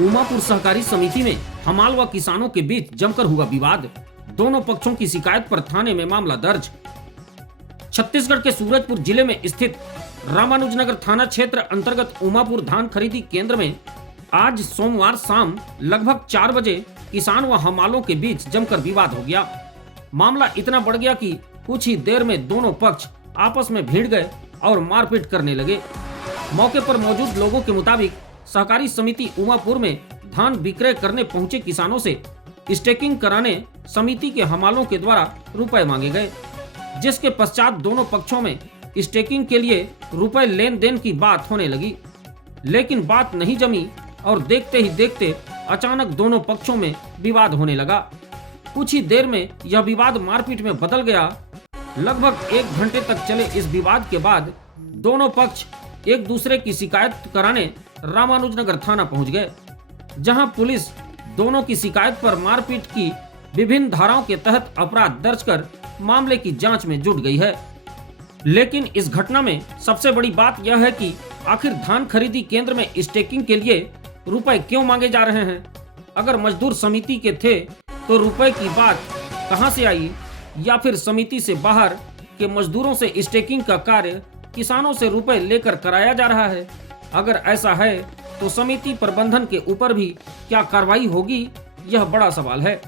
उमापुर सहकारी समिति में हमाल व किसानों के बीच जमकर हुआ विवाद। दोनों पक्षों की शिकायत पर थाने में मामला दर्ज। छत्तीसगढ़ के सूरजपुर जिले में स्थित रामानुजनगर थाना क्षेत्र अंतर्गत उमापुर धान खरीदी केंद्र में आज सोमवार शाम लगभग 4 बजे किसान व हमालों के बीच जमकर विवाद हो गया। मामला इतना बढ़ गया कि कुछ ही देर में दोनों पक्ष आपस में भिड़ गए और मारपीट करने लगे। मौके पर मौजूद लोगों के मुताबिक सहकारी समिति उमापुर में धान विक्रय करने पहुंचे किसानों से स्टेकिंग कराने समिति के हमालों के द्वारा रुपए मांगे गए, जिसके पश्चात दोनों पक्षों में स्टेकिंग के लिए रुपए लेन देन की बात होने लगी। लेकिन बात नहीं जमी और देखते ही देखते अचानक दोनों पक्षों में विवाद होने लगा। कुछ ही देर में यह विवाद मारपीट में बदल गया। लगभग 1 घंटे तक चले इस विवाद के बाद दोनों पक्ष एक दूसरे की शिकायत कराने रामानुजनगर थाना पहुंच गए, जहां पुलिस दोनों की शिकायत पर मारपीट की विभिन्न धाराओं के तहत अपराध दर्ज कर मामले की जांच में जुट गई है। लेकिन इस घटना में सबसे बड़ी बात यह है कि आखिर धान खरीदी केंद्र में स्टेकिंग के लिए रुपए क्यों मांगे जा रहे हैं? अगर मजदूर समिति के थे तो रुपए की बात कहां से आई, या फिर समिति से बाहर के मजदूरों से स्टेकिंग का कार्य किसानों से रुपए लेकर कराया जा रहा है? अगर ऐसा है तो समिति प्रबंधन के ऊपर भी क्या कार्रवाई होगी, यह बड़ा सवाल है।